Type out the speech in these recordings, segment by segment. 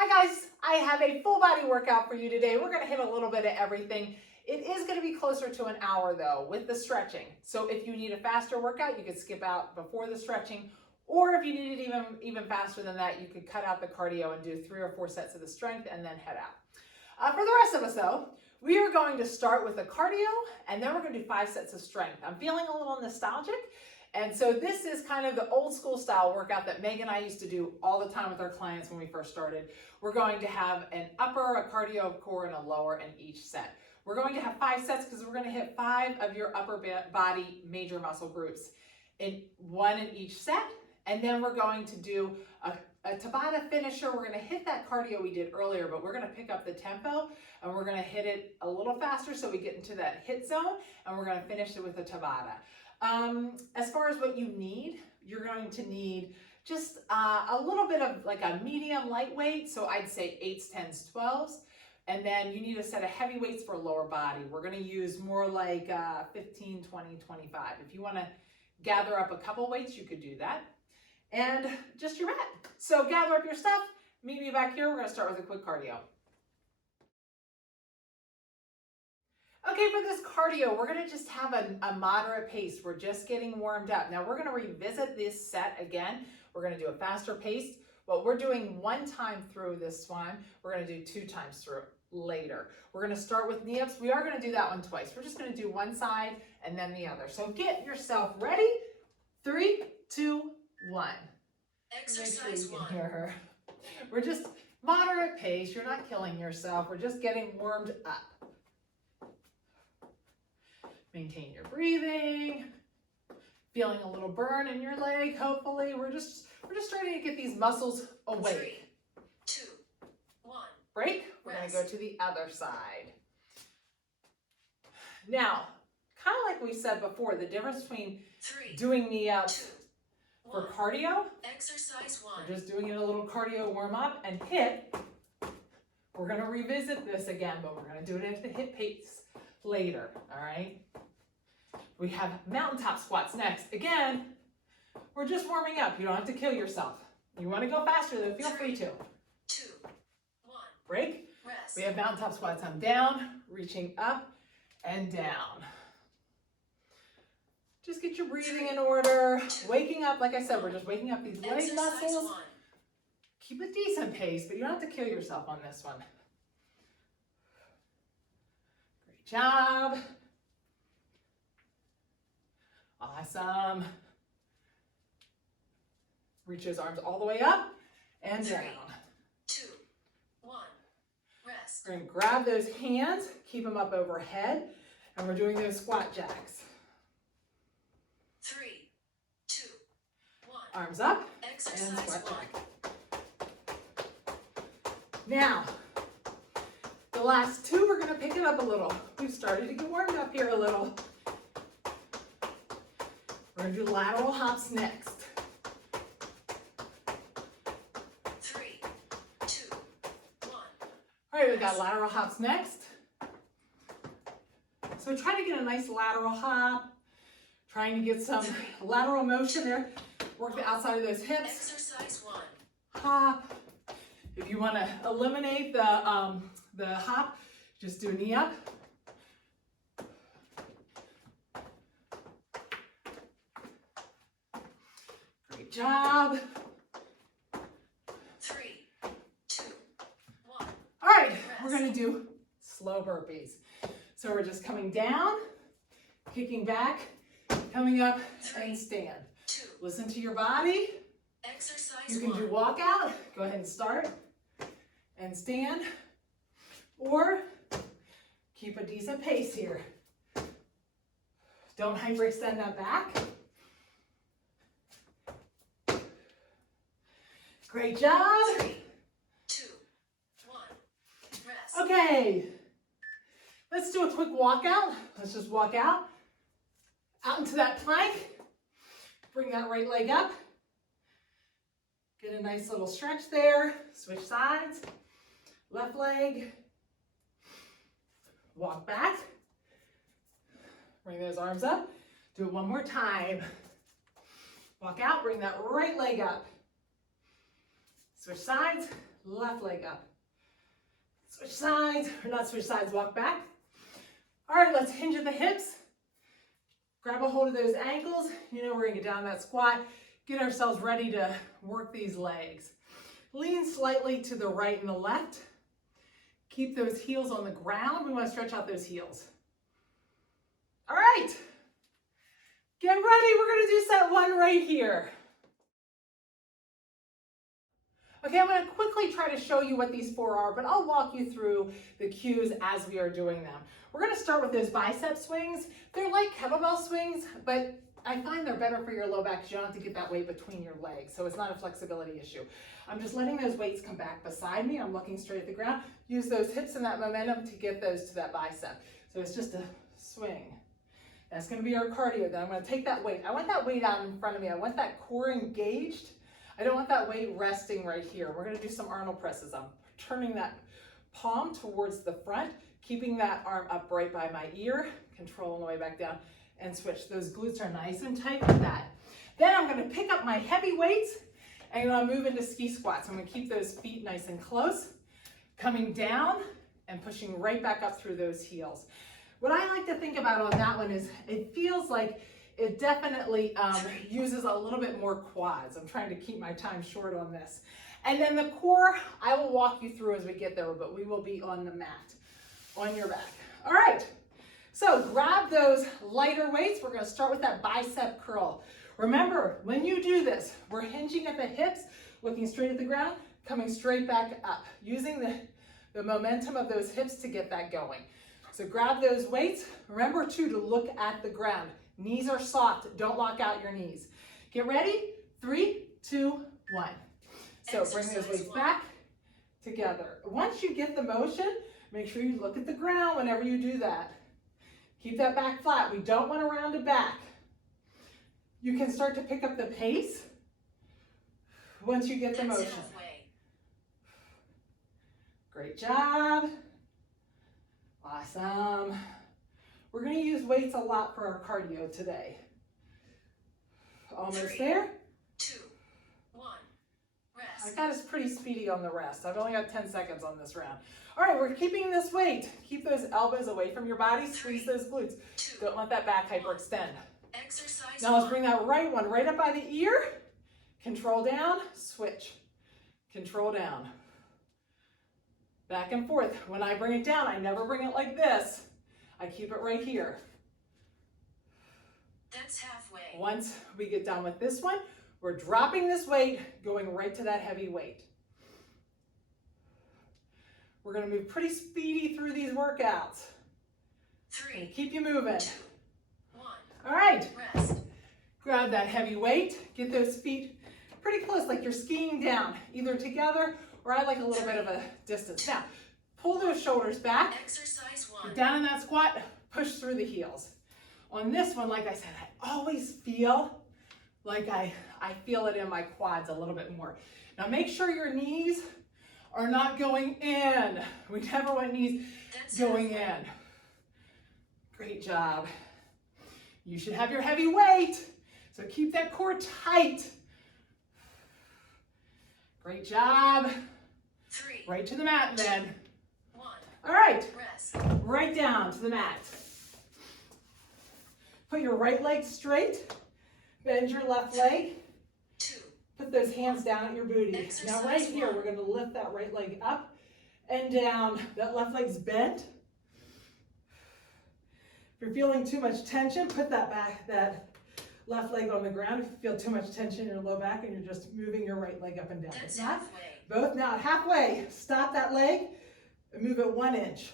Hi guys, I have a full body workout for you today. We're going to hit a little bit of everything. It is going to be closer to an hour though with the stretching. So if you need a faster workout, you could skip out before the stretching, or if you need it even faster than that, you could cut out the cardio and do 3 or 4 sets of the strength and then head out. For the rest of us though, we are going to start with the cardio and then we're going to do 5 sets of strength. I'm feeling a little nostalgic. And so this is kind of the old school style workout that Meg and I used to do all the time with our clients when we first started. We're going to have an upper, a cardio core, and a lower in each set. We're going to have 5 sets because we're going to hit 5 of your upper body major muscle groups, one in each set. And then we're going to do a Tabata finisher. We're going to hit that cardio we did earlier, but we're going to pick up the tempo and we're going to hit it a little faster so we get into that hit zone, and we're going to finish it with a Tabata. As far as what you need, you're going to need just a little bit of like a medium lightweight. So I'd say 8s, 10s, 12s. And then you need a set of heavy weights for lower body. We're going to use more like 15, 20, 25. If you want to gather up a couple weights, you could do that. And just your mat. So gather up your stuff. Meet me back here. We're going to start with a quick cardio. Okay, for this cardio, we're going to just have a moderate pace. We're just getting warmed up. Now, we're going to revisit this set again. We're going to do a faster pace. Well, we're doing 1 time through this one. We're going to do 2 times through later. We're going to start with knee-ups. We are going to do that one twice. We're just going to do one side and then the other. So get yourself ready. 3, 2, 1. Exercise Make sure you 1. can hear her. We're just moderate pace. You're not killing yourself. We're just getting warmed up. Maintain your breathing, feeling a little burn in your leg, hopefully. We're just starting to get these muscles awake. 3, 2, 1. Break. We're going to go to the other side. Now, kind of like we said before, the difference between 3, doing the 2, for 1. cardio, Exercise 1. we're just doing it a little cardio warm up and hit. We're going to revisit this again, but we're going to do it at the hit pace later, all right? We have mountaintop squats next. Again, we're just warming up. You don't have to kill yourself. You want to go faster though, feel free to. 2, 1. Break. Rest. We have mountaintop squats. I'm down, reaching up and down. Just get your breathing in order. Waking up, like I said, we're just waking up these leg Exercise muscles. 1. Keep a decent pace, but you don't have to kill yourself on this one. Great job. Awesome. Reach those arms all the way up and 3, down. 2, 1. Rest. We're going to grab those hands, keep them up overhead, and we're doing those squat jacks. 3, 2, 1. Arms up and Exercise squat 1. jack. Now, the last 2, we're going to pick it up a little. We've started to get warmed up here a little. We're going to do lateral hops next. 3, 2, 1. All right, we got lateral hops next. So try to get a nice lateral hop. Trying to get some lateral motion there. Work the outside of those hips. Exercise 1. Hop. If you want to eliminate the hop, just do a knee up. Great job. 3, 2, 1. All right, we're going to do slow burpees. So we're just coming down, kicking back, coming up, and stand. 2. Listen to your body. Exercise You can 1. do walkout. Go ahead and start and stand, or keep a decent pace here. Don't hyperextend that back. Great job. 3, 2, 1. Rest. Okay, let's do a quick walkout. Let's just walk out into that plank. Bring that right leg up. Get a nice little stretch there. Switch sides. Left leg. Walk back. Bring those arms up. Do it one more time. Walk out, bring that right leg up. Switch sides, left leg up. Switch sides, or not switch sides, walk back. All right, let's hinge at the hips. Grab a hold of those ankles. You know, we're gonna get down that squat, get ourselves ready to work these legs. Lean slightly to the right and the left. Keep those heels on the ground. We wanna stretch out those heels. All right, get ready. We're gonna do set one right here. Okay, I'm going to quickly try to show you what these four are, but I'll walk you through the cues as we are doing them. We're going to start with those bicep swings. They're like kettlebell swings, but I find they're better for your low back because you don't have to get that weight between your legs, so it's not a flexibility issue. I'm just letting those weights come back beside me. I'm looking straight at the ground. Use those hips and that momentum to get those to that bicep. So it's just a swing. That's going to be our cardio. Then I'm going to take that weight. I want that weight out in front of me. I want that core engaged. I don't want that weight resting right here. We're gonna do some Arnold presses. I'm turning that palm towards the front, keeping that arm up right by my ear, controlling the way back down, and switch. Those glutes are nice and tight with that. Then I'm gonna pick up my heavy weights, and I'm gonna move into ski squats. I'm gonna keep those feet nice and close, coming down, and pushing right back up through those heels. What I like to think about on that one is it feels like it definitely uses a little bit more quads. I'm trying to keep my time short on this. And then the core, I will walk you through as we get there, but we will be on the mat, on your back. All right, so grab those lighter weights. We're gonna start with that bicep curl. Remember, when you do this, we're hinging at the hips, looking straight at the ground, coming straight back up, using the momentum of those hips to get that going. So grab those weights. Remember too, to look at the ground. Knees are soft, don't lock out your knees. Get ready, 3, 2, 1. So bring those weights back together. Once you get the motion, make sure you look at the ground whenever you do that. Keep that back flat. We don't want to round it back. You can start to pick up the pace once you get the motion. Great job. Awesome. We're going to use weights a lot for our cardio today. Almost 3, there. 2, 1. Rest. I got us pretty speedy on the rest. I've only got 10 seconds on this round. All right, we're keeping this weight. Keep those elbows away from your body. Squeeze those glutes. 2, Don't let that back hyperextend. Exercise Now let's 1. bring that right one right up by the ear. Control down, switch. Control down. Back and forth. When I bring it down, I never bring it like this. I keep it right here. That's halfway. Once we get done with this one, we're dropping this weight, going right to that heavy weight. We're gonna move pretty speedy through these workouts. 3, Keep you moving. 2, 1. All right, Rest. grab that heavy weight, get those feet pretty close, like you're skiing down, either together or I like a little bit of a distance. Now, pull those shoulders back. Exercise 1. Get down in that squat, push through the heels. On this one, like I said, I always feel like I feel it in my quads a little bit more. Now make sure your knees are not going in. We never want knees going in. Great job. You should have your heavy weight, so keep that core tight. Great job. 3, Right to the mat then. 1. All right, Rest. right down to the mat. Put your right leg straight. Bend your left leg. 2, Put those hands down at your booty. Now right here, we're gonna lift that right leg up and down. That left leg's bent. If you're feeling too much tension, put that left leg on the ground. If you feel too much tension in your low back and you're just moving your right leg up and down. That's If not, halfway. both now halfway. Stop that leg and move it 1 inch.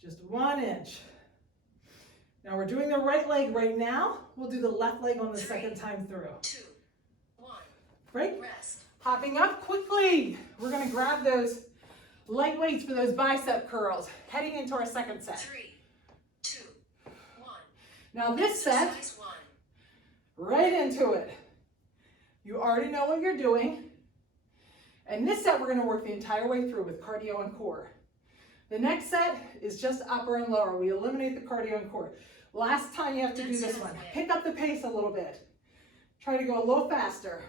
Just 1 inch. Now we're doing the right leg right now. We'll do the left leg on the 3, second time through. 2, 1. Break. Rest. Hopping up quickly. We're gonna grab those leg weights for those bicep curls. Heading into our second set. 3, 2, 1. Now this set, Exercise 1. right into it. You already know what you're doing. And this set we're gonna work the entire way through with cardio and core. The next set is just upper and lower. We eliminate the cardio and core. Last time you have to do this one. Pick up the pace a little bit. Try to go a little faster.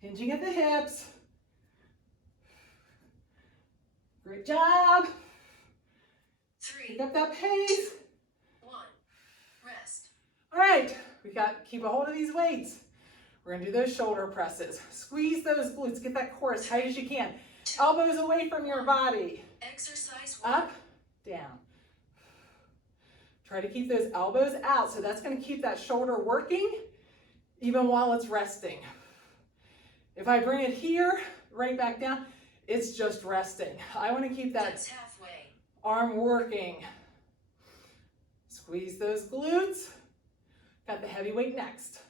Hinging at the hips. Great job. 3, Pick up that pace. 1. Rest. All right, keep a hold of these weights. We're gonna do those shoulder presses. Squeeze those glutes, get that core as tight as you can. 2. Elbows away from your body. Exercise 1. Up, down. Try to keep those elbows out, so that's gonna keep that shoulder working even while it's resting. If I bring it here, right back down, it's just resting. I wanna keep that That's halfway. arm working. Squeeze those glutes. Got the heavy weight next.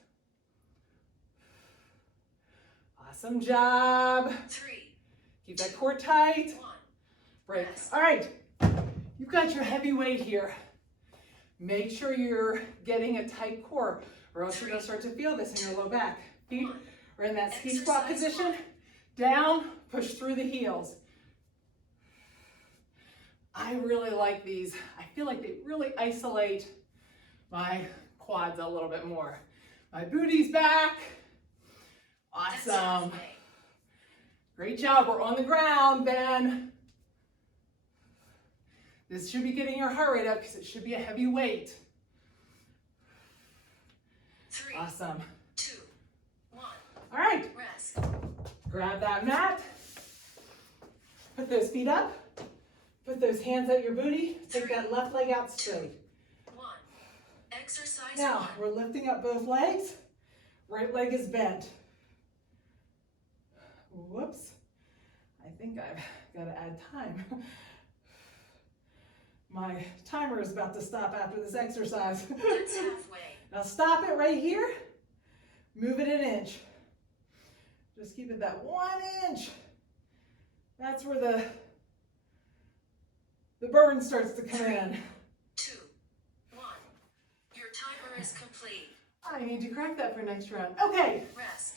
Awesome job. 3, Keep that core tight. 1. Break. Rest. All right, you've got your heavy weight here. Make sure you're getting a tight core or else you're gonna start to feel this in your low back. Feet are in that ski squat position. Down, push through the heels. I really like these. I feel like they really isolate my quads a little bit more. My booty's back. That's Awesome. halfway. Great job. We're on the ground, Ben. This should be getting your heart rate up because it should be a heavy weight. 3, Awesome. 2, 1. All right. Rest. Grab that mat. Put those feet up. Put those hands at your booty. Take that left leg out straight. 1. Exercise Now, 1. we're lifting up both legs. Right leg is bent. Whoops. I think I've got to add time. My timer is about to stop after this exercise. That's halfway. Now stop it right here. Move it an inch. Just keep it that 1 inch. That's where the burn starts to come in. 2, 1. Your timer is complete. I need to correct that for next round. Okay, Rest.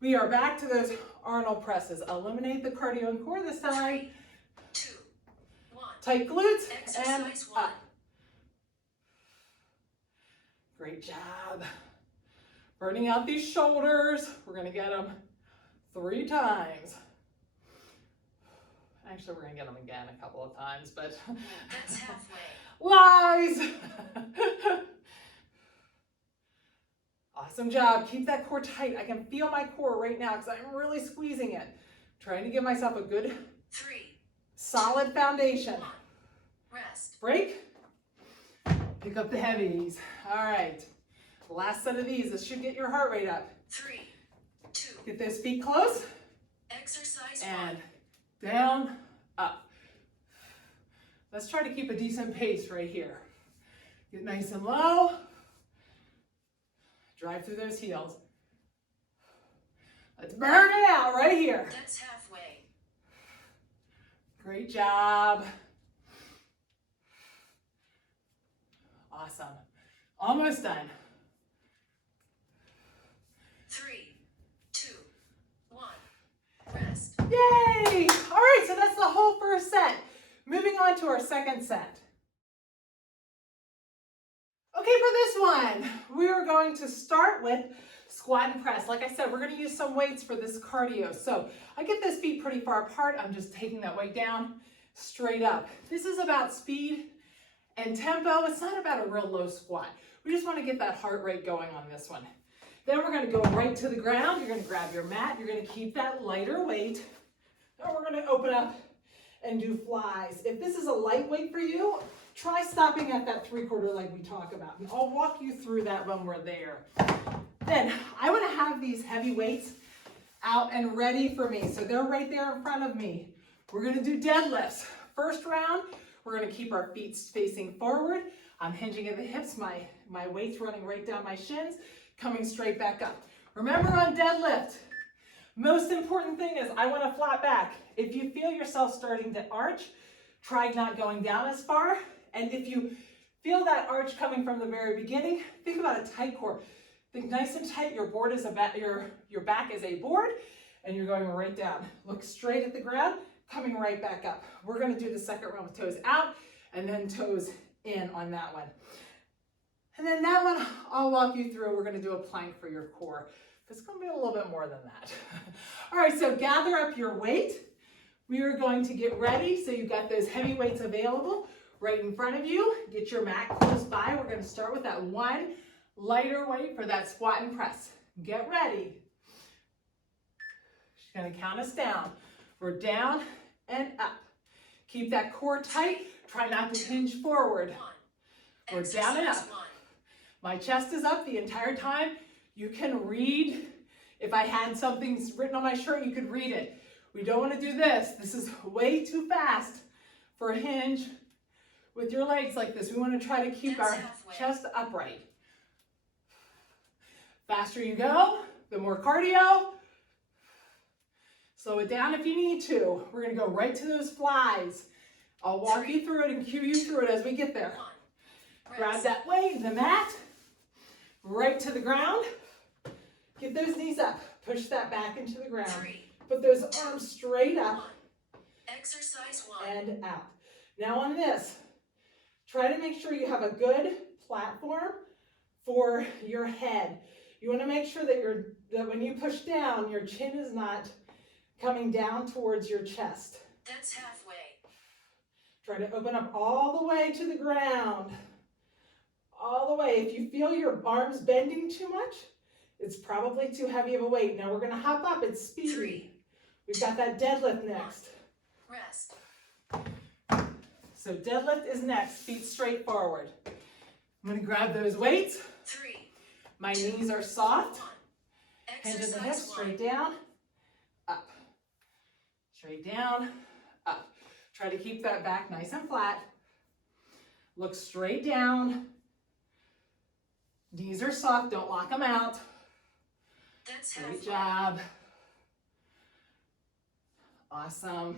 we are back to those Arnold presses. Eliminate the cardio and core this time. 3, 2, 1. Tight glutes and Exercise 1. up. Great job. Burning out these shoulders. We're gonna get them 3 times. Actually, we're gonna get them again a couple of times, but That's halfway. lies. Awesome job. Keep that core tight. I can feel my core right now because I'm really squeezing it. Trying to give myself a good, 3, solid foundation. 1. Rest. Break. Pick up the heavies. All right. Last set of these. This should get your heart rate up. 3, 2. Get those feet close. Exercise And 1. down, up. Let's try to keep a decent pace right here. Get nice and low. Drive through those heels. Let's burn it out right here. That's halfway. Great job. Awesome. Almost done. 3, 2, 1. Rest. Yay! All right, so that's the whole first set. Moving on to our second set. Okay, for this one, we are going to start with squat and press. Like I said, we're going to use some weights for this cardio. So I get those feet pretty far apart. I'm just taking that weight down, straight up. This is about speed and tempo. It's not about a real low squat. We just want to get that heart rate going on this one. Then we're going to go right to the ground. You're going to grab your mat. You're going to keep that lighter weight. And we're going to open up and do flies. If this is a light weight for you, try stopping at that 3/4 leg we talk about. And I'll walk you through that when we're there. Then I want to have these heavy weights out and ready for me. So they're right there in front of me. We're going to do deadlifts. First round, we're going to keep our feet facing forward. I'm hinging at the hips. My weight's running right down my shins, coming straight back up. Remember on deadlift, most important thing is I want to flat back. If you feel yourself starting to arch, try not going down as far. And if you feel that arch coming from the very beginning, think about a tight core. Think nice and tight. Your board is your back is a board, and you're going right down. Look straight at the ground, coming right back up. We're going to do the second round with toes out and then toes in on that one. And then that one, I'll walk you through. We're going to do a plank for your core. It's going to be a little bit more than that. All right, so gather up your weight. We are going to get ready. So you've got those heavy weights available right in front of you. Get your mat close by. We're going to start with that one lighter weight for that squat and press. Get ready. She's going to count us down. We're down and up. Keep that core tight. Try not to hinge forward. We're down and up. My chest is up the entire time. You can read. If I had something written on my shirt, you could read it. We don't want to do this. This is way too fast for a hinge with your legs like this. We want to try to keep our chest upright. Faster you go, the more cardio. Slow it down if you need to. We're going to go right to those flies. I'll walk you through it and cue you through it as we get there. Grab that weight, the mat, right to the ground. Get those knees up. Push that back into the ground. Put those arms straight up. Exercise 1. And out. Now on this, try to make sure you have a good platform for your head. You want to make sure that when you push down, your chin is not coming down towards your chest. That's halfway. Try to open up all the way to the ground. All the way. If you feel your arms bending too much, it's probably too heavy of a weight. Now we're going to hop up. It's speedy. We've got that deadlift next. Rest. So deadlift is next. Feet straight forward. I'm going to grab those weights. 3. My knees are soft. 1. Hands in the Exercise hips, 1. straight down, up. Straight down, up. Try to keep that back nice and flat. Look straight down. Knees are soft, don't lock them out. That's Great halfway. job. Awesome.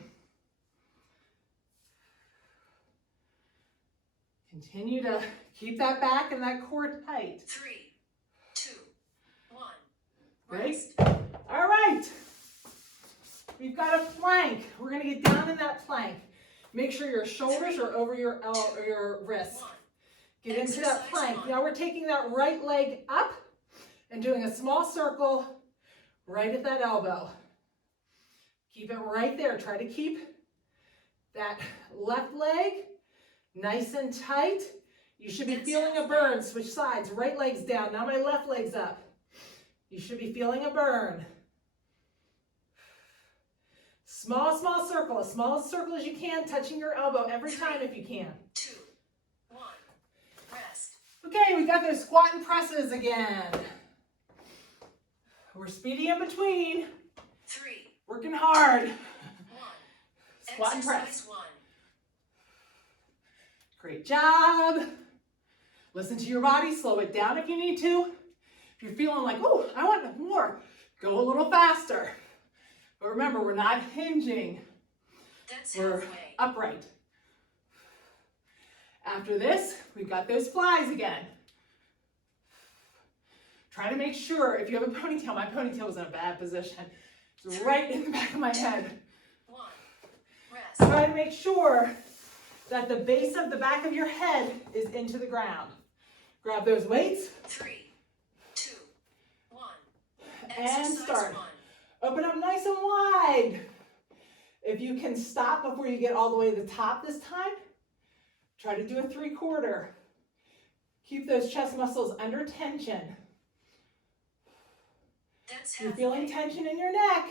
Continue to keep that back and that core tight. 3, 2, 1. Great. Rest. All right. We've got a plank. We're going to get down in that plank. Make sure your shoulders are over your wrists. 1. Get into that Exercise plank. 1. Now we're taking that right leg up and doing a small circle right at that elbow. Keep it right there. Try to keep that left leg nice and tight. You should be feeling a burn. Switch sides. Right leg's down. Now my left leg's up. You should be feeling a burn. Small, small circle. As small a circle as you can, touching your elbow every time if you can. 2, 1. Rest. Okay, we got those squat and presses again. We're speedy in between. 3, Working hard. 1. Squat and press. Exercise 1. Great job. Listen to your body. Slow it down if you need to. If you're feeling like, oh, I want more, go a little faster. But remember, we're not hinging. That's We're halfway. upright. After this, we've got those flies again. Try to make sure, if you have a ponytail, my ponytail was in a bad position. It's right in the back of my head. 1. Rest. Try to make sure that the base of the back of your head is into the ground. Grab those weights. 3, 2, 1. And Exercise start. 1. Open up nice and wide. If you can stop before you get all the way to the top this time, try to do a 3/4. Keep those chest muscles under tension. That's If you're halfway. feeling tension in your neck,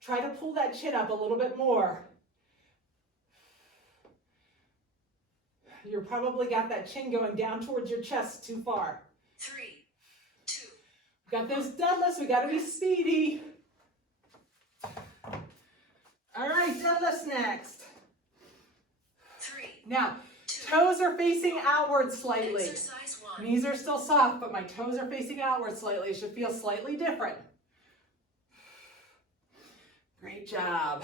try to pull that chin up a little bit more. You're probably got that chin going down towards your chest too far. 3, 2. Got those deadlifts, we gotta be speedy. All right, deadlifts next. 3, Now, 2. toes are facing outward slightly. Exercise 1. Knees are still soft, but my toes are facing outward slightly. It should feel slightly different. Great job.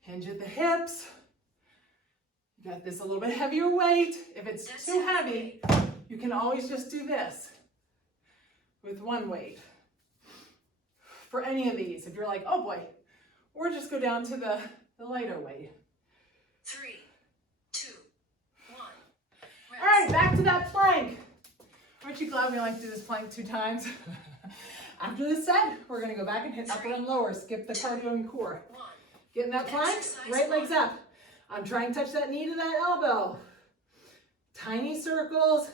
Hinge at the hips. You got this a little bit heavier weight. If it's That's too heavy, you can always just do this with one weight. For any of these, if you're like, oh boy, or just go down to the lighter weight. 3, 2, 1. Rest. All right, back to that plank. Aren't you glad we only have to do this plank 2 times? After this set, we're gonna go back and hit upper and lower, skip the cardio and core. 1. Getting that plank, right leg's up. I'm trying to touch that knee to that elbow. Tiny circles.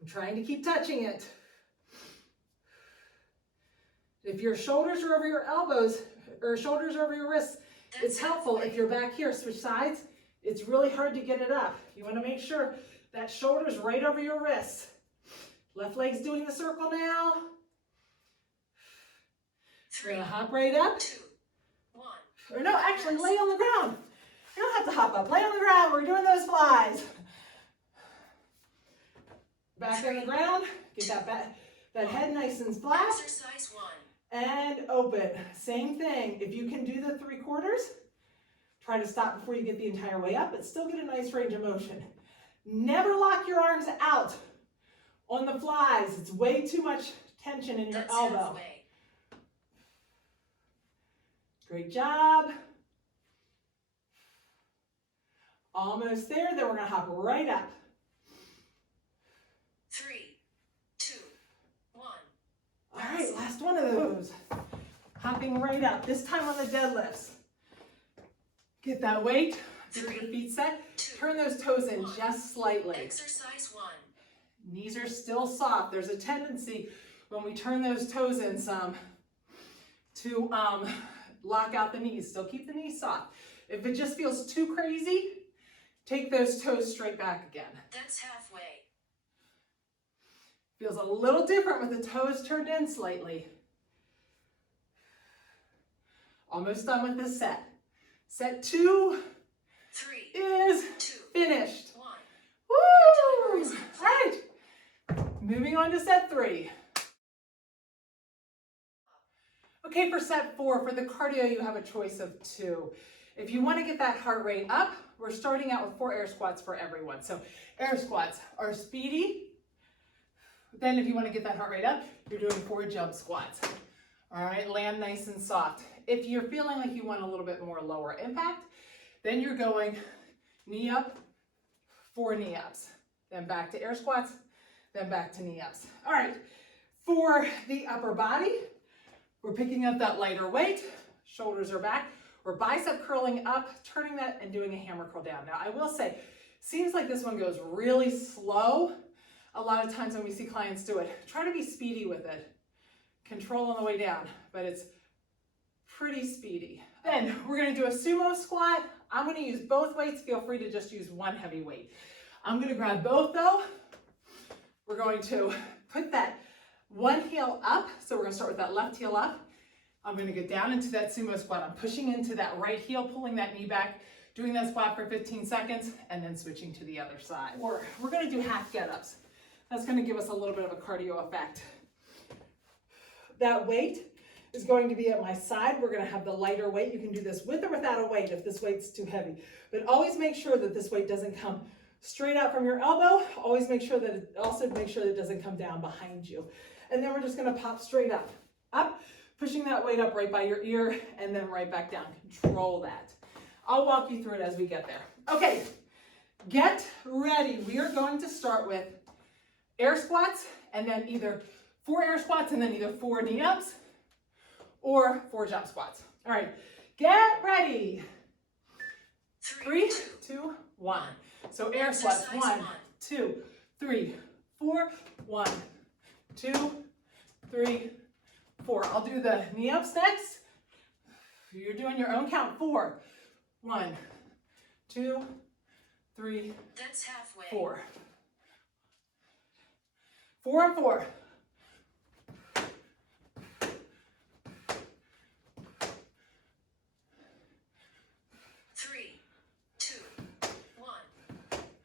I'm trying to keep touching it. If your shoulders are over your elbows, or shoulders are over your wrists, it's helpful. If you're back here, switch sides, it's really hard to get it up. You want to make sure that shoulder's right over your wrists. Left leg's doing the circle now. We're gonna hop right up. 2, 1. Or no, actually lay on the ground. You don't have to hop up. Lay on the ground. We're doing those flies. Back on the ground. Get that head nice and flat. Exercise 1. And open. Same thing. If you can do the 3/4, try to stop before you get the entire way up, but still get a nice range of motion. Never lock your arms out on the flies. It's way too much tension in your elbow. Halfway. Great job. Almost there. Then we're going to hop right up. 3, 2, 1. All right, last one of those. Hopping right up. This time on the deadlifts. Get that weight. Get your feet set. Turn those toes in just slightly. Exercise 1. Knees are still soft. There's a tendency when we turn those toes in some to lock out the knees. Still keep the knees soft. If it just feels too crazy, take those toes straight back again. That's halfway. Feels a little different with the toes turned in slightly. Almost done with this set. Set 2 3, is 2, finished. 1. Woo! All right. Moving on to set 3. Okay, for set 4, for the cardio, you have a choice of 2. If you want to get that heart rate up, we're starting out with 4 air squats for everyone. So air squats are speedy. Then if you want to get that heart rate up, you're doing 4 jump squats. All right, land nice and soft. If you're feeling like you want a little bit more lower impact, then you're going knee up, 4 knee ups. Then back to air squats, then back to knee ups. All right, for the upper body, we're picking up that lighter weight. Shoulders are back. We're bicep curling up, turning that and doing a hammer curl down. Now, I will say, seems like this one goes really slow. A lot of times when we see clients do it, try to be speedy with it. Control on the way down, but it's pretty speedy. Then we're gonna do a sumo squat. I'm gonna use both weights. Feel free to just use one heavy weight. I'm gonna grab both though. We're going to put that one heel up. So we're gonna start with that left heel up. I'm gonna get down into that sumo squat. I'm pushing into that right heel, pulling that knee back, doing that squat for 15 seconds, and then switching to the other side. Or we're gonna do half get-ups. That's gonna give us a little bit of a cardio effect. That weight is going to be at my side. We're gonna have the lighter weight. You can do this with or without a weight if this weight's too heavy. But always make sure that this weight doesn't come straight out from your elbow. Always make sure that it doesn't come down behind you. And then we're just gonna pop straight up, pushing that weight up right by your ear and then right back down. Control that. I'll walk you through it as we get there. Okay, get ready. We are going to start with air squats and then either 4 air squats and then either 4 knee ups or 4 jump squats. All right, get ready. 3, 2, 1. So air squats, 1, 2, 3, 4, 1, 2, 3, 4. I'll do the knee ups next. You're doing your own count. 4, 1, 2, 3, That's halfway. 4. 4 and 4. 3, 2, 1.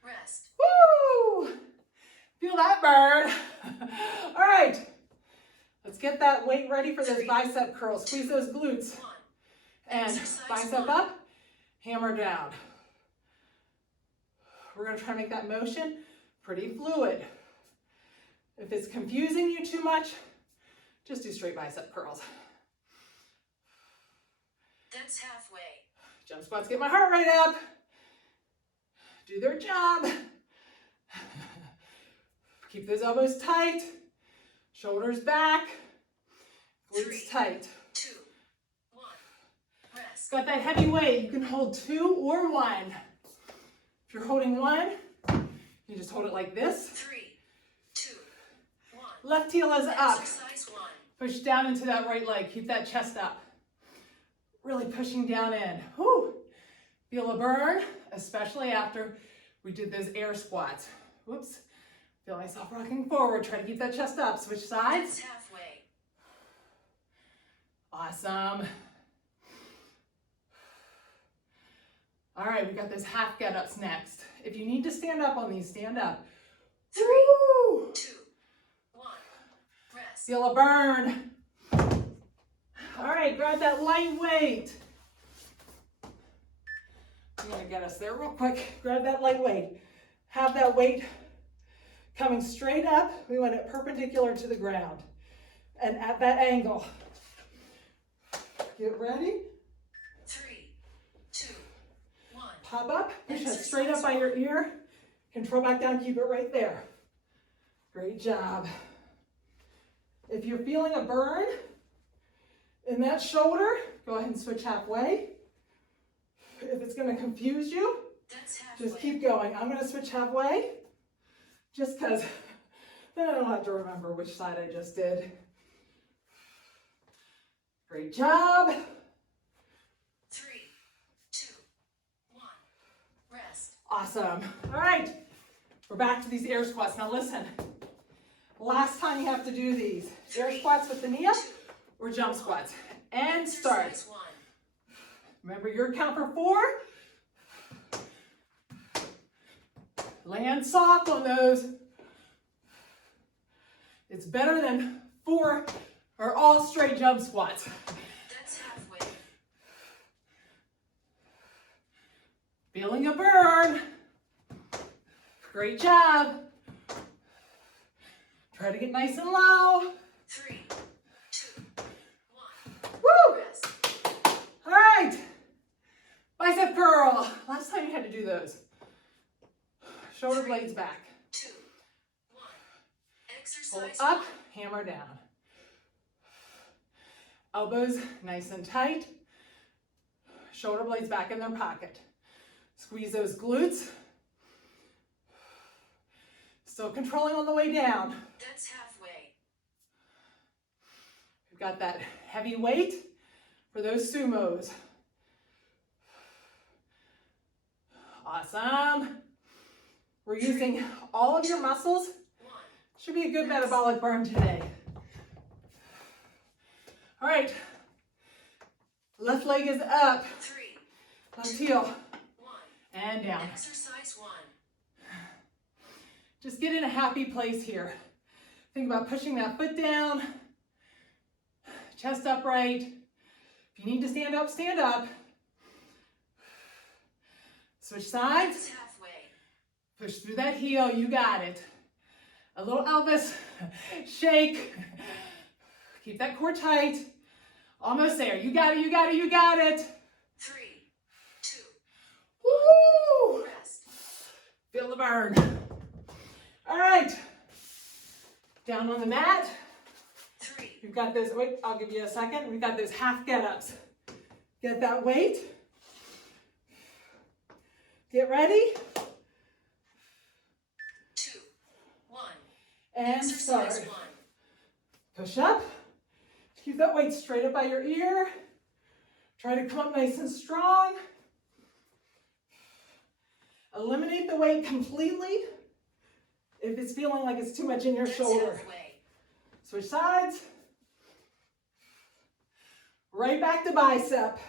Rest. Woo! Feel that burn. All right. Let's get that weight ready for those bicep curls. Squeeze those glutes. 1. And bicep up, hammer down. We're going to try to make that motion pretty fluid. If it's confusing you too much, just do straight bicep curls. That's halfway. Jump squats get my heart rate up. Do their job. Keep those elbows tight. Shoulders back. Glutes 3, tight. 2, 1. Rest. Got that heavy weight. You can hold 2 or 1. If you're holding 1, you just hold it like this. 3, 2, 1. Left heel is up. Exercise 1. Push down into that right leg. Keep that chest up. Really pushing down in. Whew. Feel a burn, especially after we did those air squats. Whoops. Feel myself rocking forward. Try to keep that chest up. Switch sides. That's halfway. Awesome. All right, we got those half get-ups next. If you need to stand up on these, stand up. 3, Woo! 2, 1. Rest. Feel a burn. All right, grab that light weight. I'm gonna get us there real quick. Grab that light weight. Have that weight coming straight up. We want it perpendicular to the ground and at that angle. Get ready. 3, 2, 1. Pop up, push it straight up by your ear. Control back down, keep it right there. Great job. If you're feeling a burn in that shoulder, go ahead and switch halfway. If it's gonna confuse you, That's halfway. just keep going. I'm gonna switch halfway, just because then I don't have to remember which side I just did. Great job. 3, 2, 1. Rest. Awesome. All right, we're back to these air squats. Now listen, last time you have to do these air squats with the knee up or jump squats. And start. Exercise 1. Remember your count for 4. Land soft on those. It's better than 4 or all straight jump squats. That's halfway. Feeling a burn. Great job. Try to get nice and low. 3, 2, 1. Woo! Rest. All right. Bicep curl. Last time you had to do those. Shoulder blades back. 2, 1. Pull Exercise up, 1. hammer down. Elbows nice and tight. Shoulder blades back in their pocket. Squeeze those glutes. Still controlling on the way down. That's halfway. We've got that heavy weight for those sumos. Awesome. We're using all of your muscles. 1. Should be a good metabolic burn today. All right. Left leg is up. 3, Left heel 1. and down. Exercise 1. Just get in a happy place here. Think about pushing that foot down. Chest upright. If you need to stand up, stand up. Switch sides. That's halfway. Push through that heel. You got it. A little Elvis shake. Keep that core tight. Almost there. You got it, you got it, you got it. 3, 2, Woo! rest. Feel the burn. All right. Down on the mat. 3, We've got this, wait, I'll give you a second. We've got those half get-ups. Get that weight. Get ready. 2, 1. And start. Exercise 1. Push up. Keep that weight straight up by your ear. Try to come up nice and strong. Eliminate the weight completely if it's feeling like it's too much in your That's shoulder. halfway. Switch sides. Right back to bicep.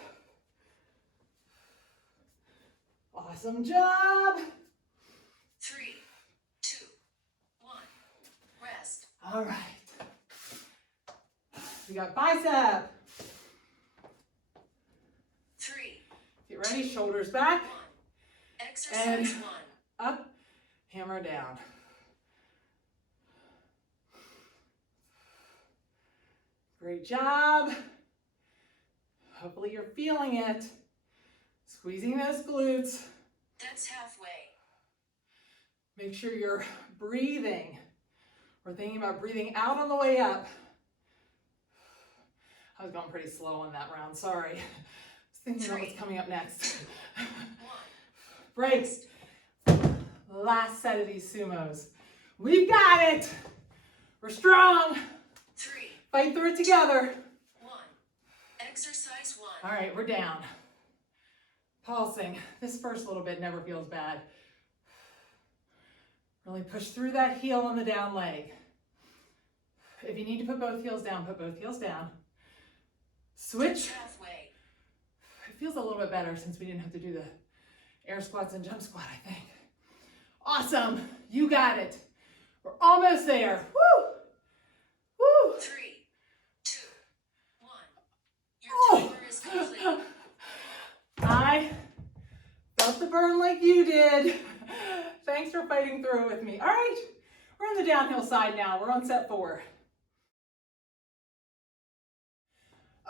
Awesome job. 3, 2, 1. Rest. All right. We got bicep. 3, Get ready, shoulders back, 1. Exercise 1. up, hammer down. Great job. Hopefully you're feeling it. Squeezing those glutes. That's halfway. Make sure you're breathing. We're thinking about breathing out on the way up. I was going pretty slow on that round, sorry. I was thinking about what's coming up next. 1. Break. Last set of these sumos. We've got it. We're strong. 3. Fight through it together. 1. Exercise 1. All right, we're down. Pulsing. This first little bit never feels bad. Really push through that heel on the down leg. If you need to put both heels down, put both heels down. Switch. Halfway. It feels a little bit better since we didn't have to do the air squats and jump squat, I think. Awesome. You got it. We're almost there. Woo! Woo! 3, 2, 1. Your timer is complete. I felt the burn like you did. Thanks for fighting through it with me. All right, we're on the downhill side now. We're on set 4.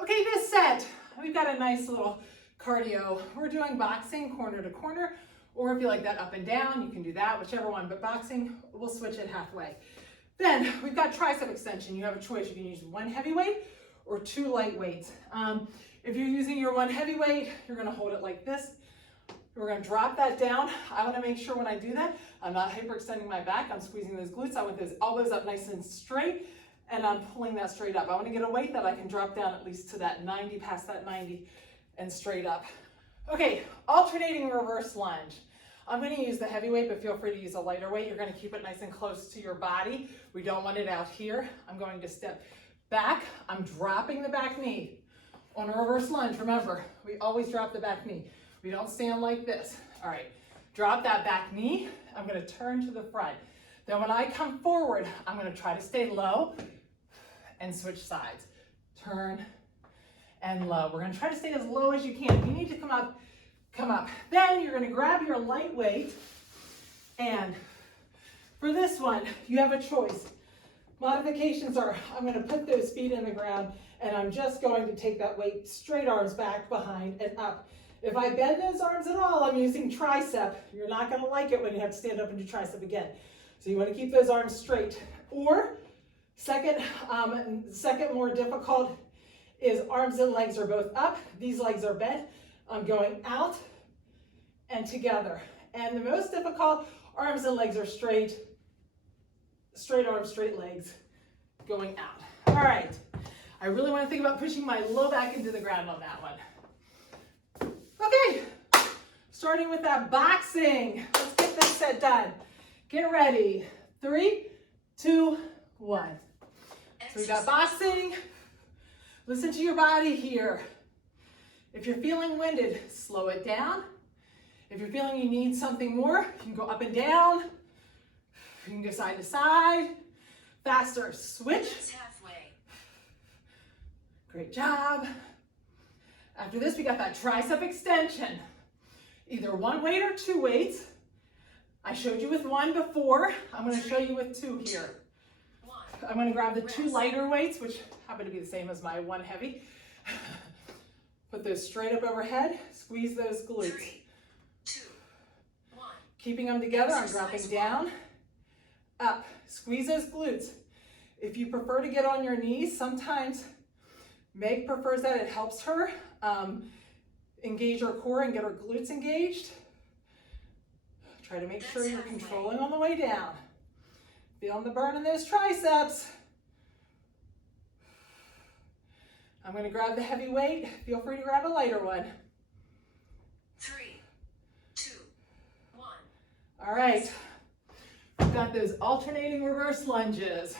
Okay, this set, we've got a nice little cardio. We're doing boxing corner to corner, or if you like that up and down, you can do that, whichever one, but boxing, we'll switch it halfway. Then we've got tricep extension. You have a choice. You can use 1 heavy weight or 2 light weights. If you're using your 1 heavy weight, you're gonna hold it like this. We're gonna drop that down. I wanna make sure when I do that, I'm not hyperextending my back, I'm squeezing those glutes. I want those elbows up nice and straight, and I'm pulling that straight up. I wanna get a weight that I can drop down at least to that 90, past that 90, and straight up. Okay, alternating reverse lunge. I'm gonna use the heavy weight, but feel free to use a lighter weight. You're gonna keep it nice and close to your body. We don't want it out here. I'm going to step back. I'm dropping the back knee. On a reverse lunge, remember, we always drop the back knee. We don't stand like this. All right, drop that back knee. I'm gonna turn to the front. Then when I come forward, I'm gonna try to stay low and switch sides. Turn and low. We're gonna try to stay as low as you can. If you need to come up, come up. Then you're gonna grab your light weight, and for this one, you have a choice. Modifications are, I'm gonna put those feet in the ground, and I'm just going to take that weight, straight arms back, behind, and up. If I bend those arms at all, I'm using tricep. You're not gonna like it when you have to stand up and do tricep again. So you wanna keep those arms straight. Or, second more difficult is arms and legs are both up. These legs are bent. I'm going out and together. And the most difficult, arms and legs are straight. Straight arms, straight legs, going out. All right. I really want to think about pushing my low back into the ground on that one. Okay, starting with that boxing. Let's get this set done. Get ready. 3, 2, 1. So we got boxing. Listen to your body here. If you're feeling winded, slow it down. If you're feeling you need something more, you can go up and down. You can go side to side. Faster, switch. Halfway. Great job. After this, we got that tricep extension. Either 1 weight or 2 weights. I showed you with 1 before. I'm going to show you with 2 here. 1. I'm going to grab the 2 lighter weights, which happen to be the same as my 1 heavy. Put those straight up overhead. Squeeze those glutes. 3, 2, 1. Keeping them together, I'm dropping down, up. Squeeze those glutes. If you prefer to get on your knees, sometimes Meg prefers that. It helps her engage her core and get her glutes engaged. Try to make sure you're controlling on the way down. Feeling the burn in those triceps. I'm going to grab the heavy weight. Feel free to grab a lighter one. 3, 2, 1. All right. We've got those alternating reverse lunges.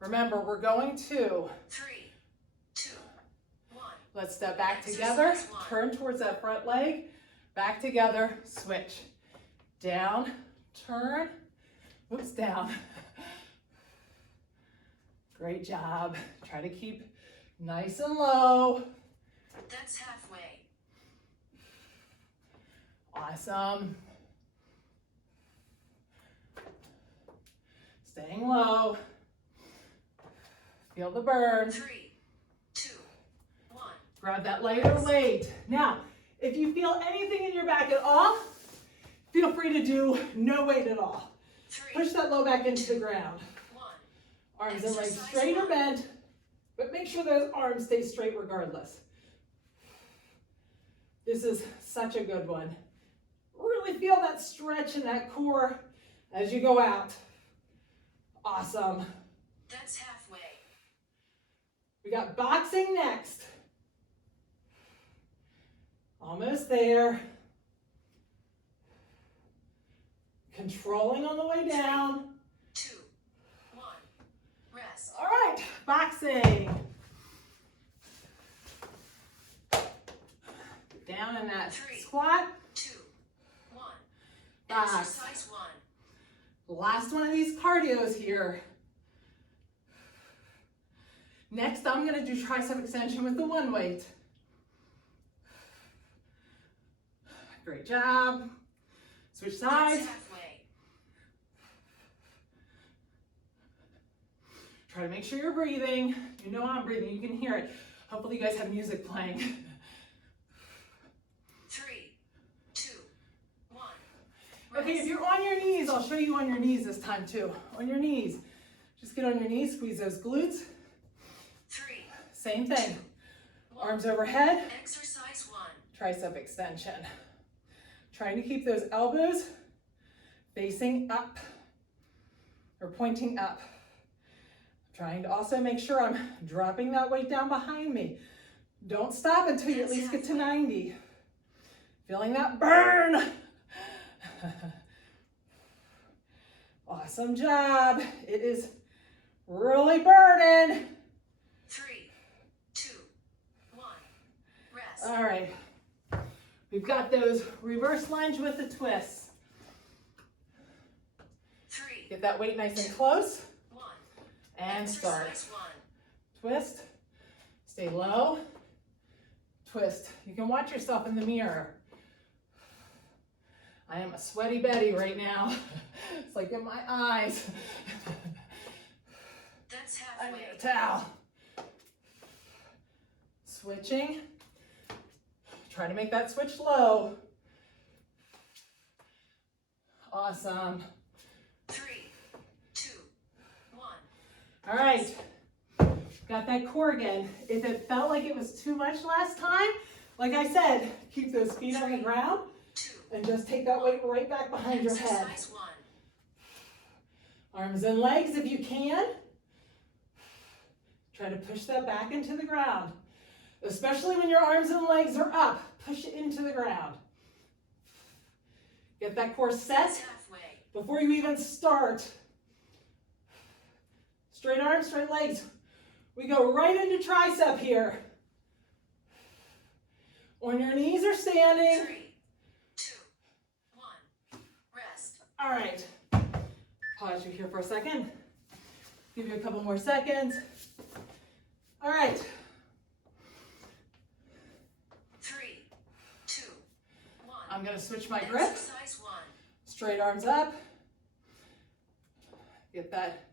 Remember, we're going to 3, 2, 1. let's step back together, turn towards that front leg, back together, switch. Down, turn, oops, down. Great job. Try to keep nice and low. That's halfway. Awesome. Staying low. Feel the burn. 3, 2, 1. Grab that lighter weight. Now, if you feel anything in your back at all, feel free to do no weight at all. 3, Push that low back into the ground. 1. Arms and legs straight or bent, but make sure those arms stay straight regardless. This is such a good one. Really feel that stretch in that core as you go out. Awesome. That's halfway. We got boxing next. Almost there. Controlling on the way down. 2, 1. Rest. All right, boxing. Down in that 3, squat. 2, 1. Box. Exercise 1. Last one of these cardios here. Next, I'm gonna do tricep extension with the one weight. Great job. Switch sides. That's halfway. Try to make sure you're breathing. You know I'm breathing, you can hear it. Hopefully you guys have music playing. 3, 2, 1. Okay, if you're on your knees, I'll show you on your knees this time too. On your knees. Just get on your knees, squeeze those glutes. 3, Same thing. 2, 1. Arms overhead, Exercise 1. tricep extension. Trying to keep those elbows facing up or pointing up. Trying to also make sure I'm dropping that weight down behind me. Don't stop until you at least get to 90. Feeling that burn. Awesome job. It is really burning. 3, 2, 1. Rest. All right. We've got those reverse lunge with the twists. 3, Get that weight nice and close 1. and start. Exercise 1. Twist, stay low, twist. You can watch yourself in the mirror. I am a sweaty Betty right now. It's like in my eyes. That's I halfway. need a towel. Switching. Try to make that switch low. Awesome. 3, 2, 1. All right. Got that core again. If it felt like it was too much last time, like I said, keep those feet on the ground 2. and just take that weight right back behind your head. Exercise 1. Arms and legs if you can. Try to push that back into the ground. Especially when your arms and legs are up, push it into the ground. Get that core set That's halfway. before you even start. Straight arms, straight legs. We go right into tricep here. On your knees or standing. 3, 2, 1. Rest. All right. Pause you here for a second. Give you a couple more seconds. All right. 3, 2, 1. I'm going to switch my grip. Exercise 1. Straight arms up. Get that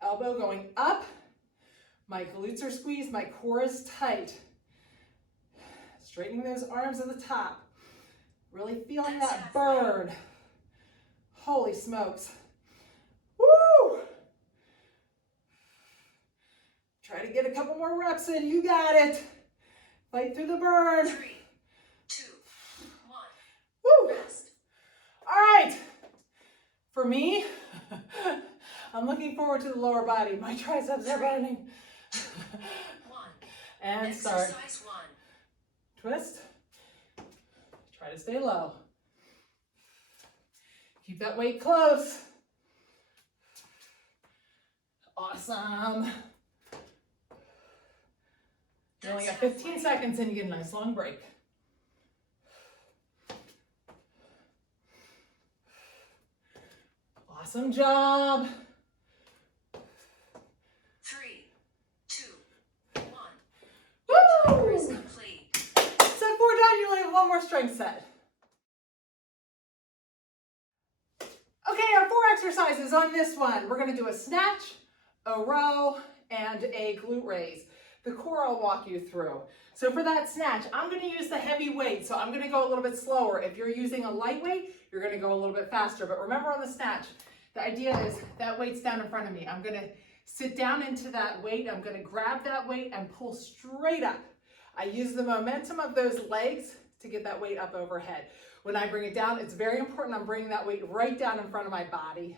elbow going up. My glutes are squeezed. My core is tight. Straightening those arms at the top. Really feeling that burn. Holy smokes. Woo! Try to get a couple more reps in. You got it. Fight through the burn. 3, 2, 1. Woo! Rest. All right. For me, I'm looking forward to the lower body. My triceps are burning. 1. And start. Exercise 1. Twist. Try to stay low. Keep that weight close. Awesome. You only got 15 seconds and you get a nice long break. Awesome job. 3, 2, 1. Woo! Timer is complete. Set 4 done, you only have one more strength set. Okay, our 4 exercises on this one. We're gonna do a snatch, a row, and a glute raise. The core I'll walk you through. So for that snatch, I'm gonna use the heavy weight, so I'm gonna go a little bit slower. If you're using a light weight, you're gonna go a little bit faster. But remember on the snatch, the idea is that weight's down in front of me. I'm gonna sit down into that weight. I'm gonna grab that weight and pull straight up. I use the momentum of those legs to get that weight up overhead. When I bring it down, it's very important I'm bringing that weight right down in front of my body.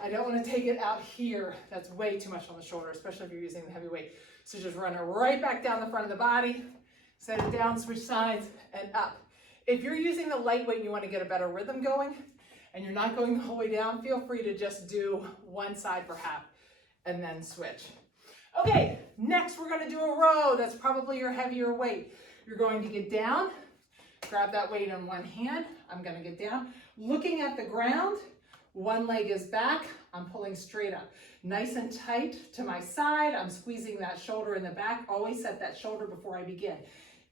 I don't want to take it out here. That's way too much on the shoulder, especially if you're using the heavy weight. So just run it right back down the front of the body, set it down, switch sides, and up. If you're using the light weight and you want to get a better rhythm going, and you're not going the whole way down, feel free to just do one side for half and then switch. Okay, next we're going to do a row. That's probably your heavier weight. You're going to get down, grab that weight in one hand. I'm going to get down, looking at the ground. One leg is back. I'm pulling straight up. Nice and tight to my side. I'm squeezing that shoulder in the back. Always set that shoulder before I begin.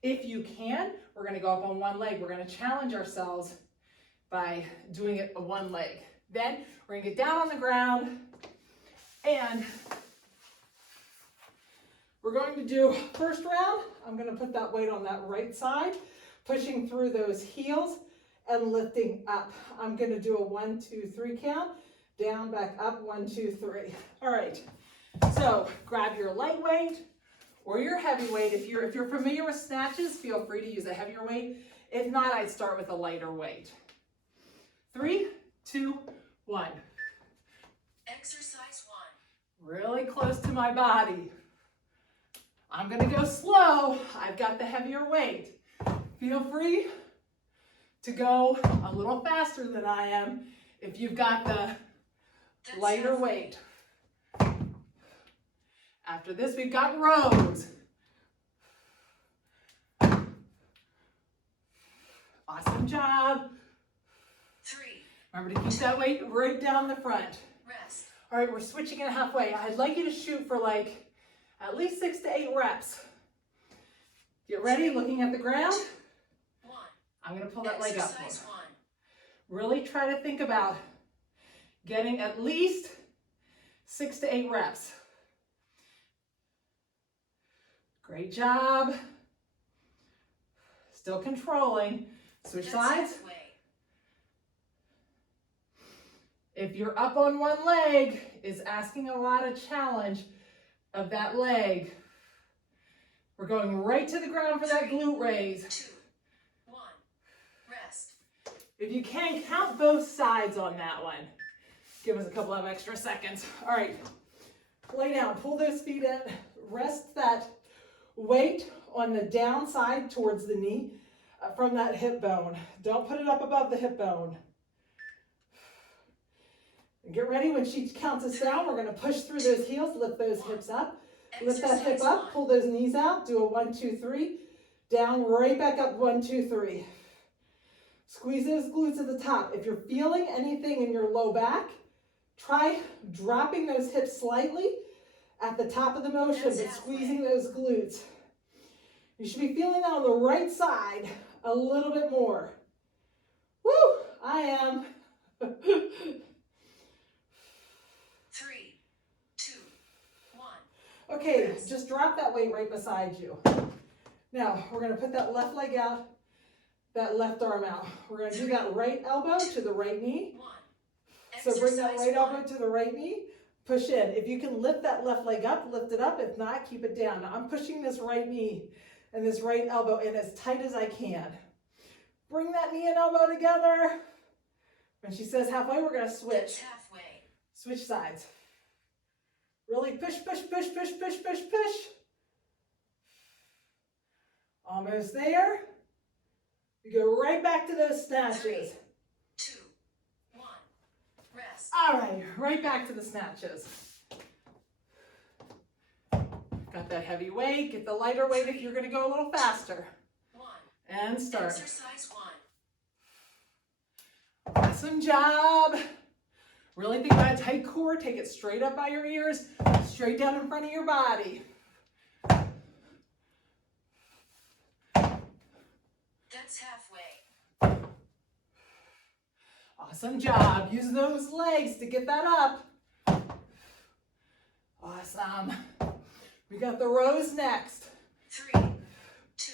If you can, we're going to go up on one leg. We're going to challenge ourselves by doing it on one leg. Then we're going to get down on the ground and we're going to do first round. I'm going to put that weight on that right side, pushing through those heels and lifting up. I'm going to do a 1, 2, 3 count. Down, back up, 1, 2, 3. All right. So grab your light weight or your heavy weight. If you're familiar with snatches, feel free to use a heavier weight. If not, I'd start with a lighter weight. 3, 2, 1. Exercise 1. Really close to my body. I'm going to go slow. I've got the heavier weight. Feel free to go a little faster than I am if you've got the lighter weight. After this, we've got rows. Awesome job. 3. Remember to keep that weight right down the front. Rest. All right, we're switching it halfway. I'd like you to shoot for like at least 6 to 8 reps. Get ready, looking at the ground. 1. I'm going to pull that leg up more. Exercise 1. Really try to think about getting at least 6 to 8 reps. Great job. Still controlling. Switch sides. Halfway. If you're up on one leg, it's asking a lot of challenge of that leg. We're going right to the ground for that glute raise. 2, 1. Rest. If you can, count both sides on that one. Give us a couple of extra seconds. All right, lay down, pull those feet in, rest that weight on the downside towards the knee from that hip bone. Don't put it up above the hip bone. And get ready, when she counts us down, we're going to push through those heels, lift those hips up, lift that hip up, pull those knees out, do a 1, 2, 3, down, right back up, 1, 2, 3. Squeeze those glutes at the top. If you're feeling anything in your low back, try dropping those hips slightly at the top of the motion, but squeezing those glutes. You should be feeling that on the right side a little bit more. Woo! I am. 3, 2, 1. Okay, just drop that weight right beside you. Now, we're going to put that left leg out, that left arm out. We're going to do that right elbow to the right knee. 1. So bring that right elbow to the right knee, push in. If you can lift that left leg up, lift it up. If not, keep it down. Now I'm pushing this right knee and this right elbow in as tight as I can. Bring that knee and elbow together. When she says halfway, we're going to switch. That's halfway. Switch sides. Really push, push, push, push, push, push, push. Almost there. You go right back to those snatches. 3, 2, 1. Rest. All right, right back to the snatches. Got that heavy weight. Get the lighter weight if you're going to go a little faster. 1. And start. Exercise 1. Awesome job. Really think about a tight core. Take it straight up by your ears, straight down in front of your body. That's halfway. Awesome job. Use those legs to get that up. Awesome. We got the rows next. 3, 2,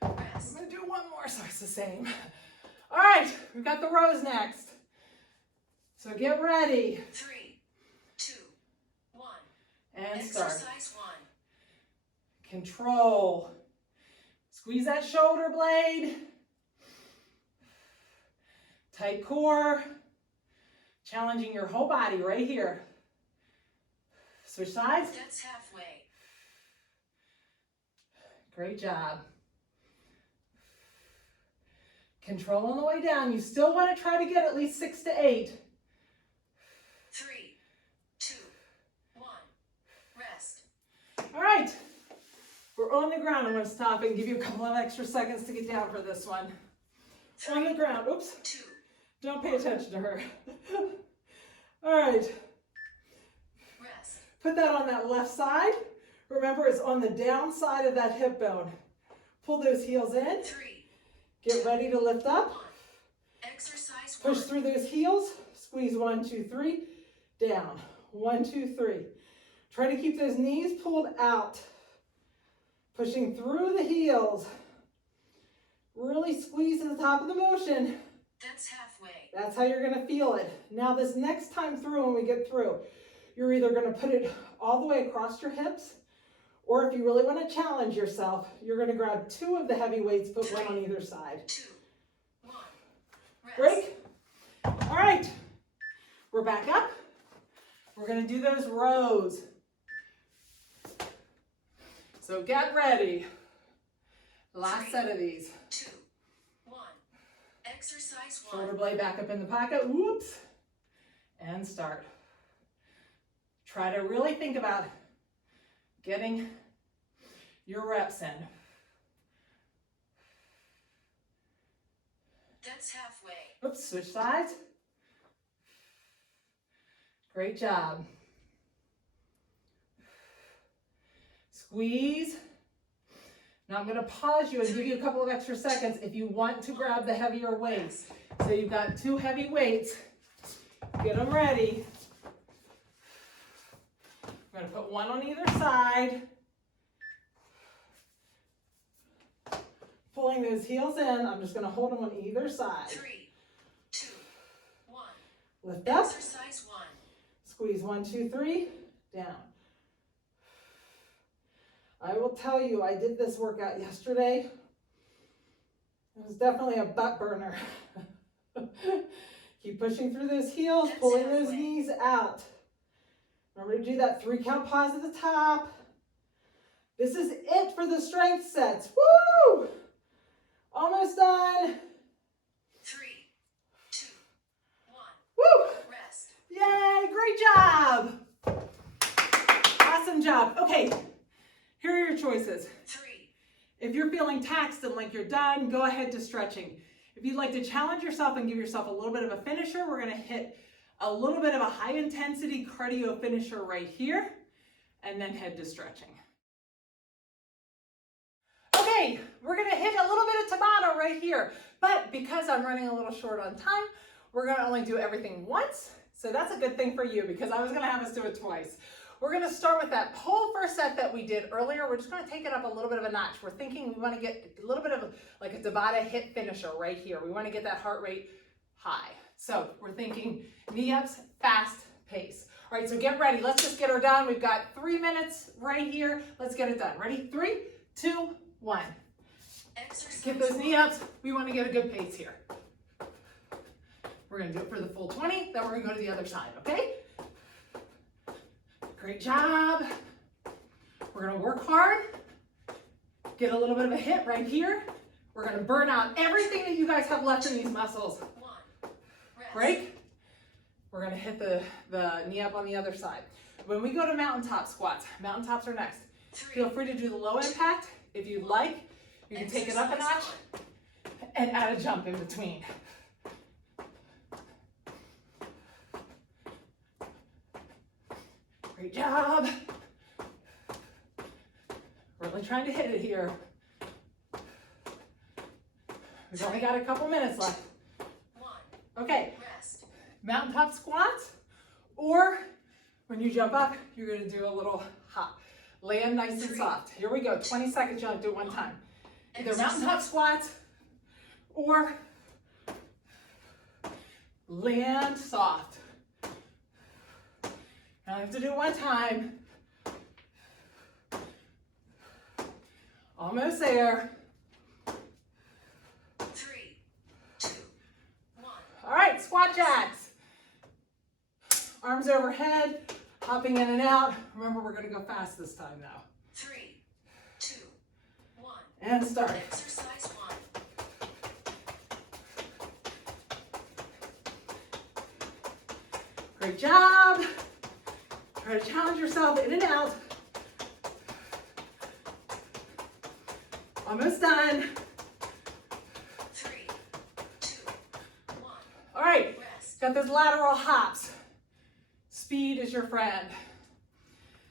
1. Rest. I'm going to do one more so it's the same. All right, we've got the rows next. So get ready. 3, 2, 1. And start. Exercise 1. Control. Squeeze that shoulder blade. Tight core. Challenging your whole body right here. Switch sides. That's halfway. Great job. Control on the way down. You still want to try to get at least 6 to 8. 3, 2, 1. Rest. All right. We're on the ground. I'm going to stop and give you a couple of extra seconds to get down for this one. 3, On the ground. Oops. 2. Don't pay attention to her. All right. Rest. Put that on that left side. Remember, it's on the down side of that hip bone. Pull those heels in. 3, Get ready to lift 1. up. Exercise Push 1. through those heels. Squeeze 1, 2, 3. Down. 1, 2, 3. Try to keep those knees pulled out. Pushing through the heels. Really squeeze to the top of the motion. That's halfway. That's how you're going to feel it. Now this next time through, when we get through, you're either going to put it all the way across your hips, or if you really want to challenge yourself, you're going to grab 2 of the heavy weights, put 1 on either side. 2, 1. Rest. Break. All right. We're back up. We're going to do those rows. So get ready. Last 3, set of these. 2, 1. Exercise 1. Shoulder blade back up in the pocket. Whoops. And start. Try to really think about getting your reps in. That's halfway. Oops, switch sides. Great job. Squeeze. Now I'm going to pause you and give you a couple of extra seconds if you want to grab the heavier weights. So you've got 2 heavy weights. Get them ready. I'm going to put 1 on either side. Pulling those heels in. I'm just going to hold them on either side. 3, 2, 1. Lift up. Exercise 1. Squeeze 1, 2, 3. Down. I will tell you, I did this workout yesterday. It was definitely a butt burner. Keep pushing through those heels, That's pulling those halfway. knees out. Remember to do that 3 count pause at the top. This is it for the strength sets. Woo! Almost done. 3, 2, 1. Woo! Rest. Yay, great job. Awesome job. Okay, here are your choices. 3, If you're feeling taxed and like you're done, go ahead to stretching. If you'd like to challenge yourself and give yourself a little bit of a finisher, we're going to hit a little bit of a high intensity cardio finisher right here, and then head to stretching. Okay, we're going to hit a little bit of Tabata right here, but because I'm running a little short on time, we're going to only do everything once. So that's a good thing for you, because I was going to have us do it twice. We're going to start with that whole first set that we did earlier. We're just going to take it up a little bit of a notch. We're thinking we want to get a little bit of like a Tabata hit finisher right here. We want to get that heart rate high. So we're thinking knee ups, fast pace. All right, so get ready. Let's just get her done. We've got 3 minutes right here. Let's get it done. Ready? 3, 2, 1. Exercise Get those 1. knee ups. We want to get a good pace here. We're going to do it for the full 20. Then we're going to go to the other side, okay? Great job. We're going to work hard. Get a little bit of a hit right here. We're going to burn out everything that you guys have left in these muscles. 1. Rest. Break. We're going to hit the knee up on the other side. When we go to mountaintop squats, mountaintops are next. 3, Feel free to do the low impact. If you'd like, you can take it up a notch Exercise 1. and add a jump in between. Great job. Really trying to hit it here. We've only got a couple minutes left. 1. Okay, Rest. mountaintop squats, or when you jump up, you're gonna do a little hop. Land nice and soft. Here we go, 20 seconds, you'll have to do it one time. Either mountaintop squats, or land soft. Now I have to do it one time. Almost there. Arms overhead, hopping in and out. Remember, we're gonna go fast this time now. 3, 2, 1. And start. Exercise 1. Great job. Try to challenge yourself in and out. Almost done. 3, 2, 1. All right, Rest. got those lateral hops. Speed is your friend.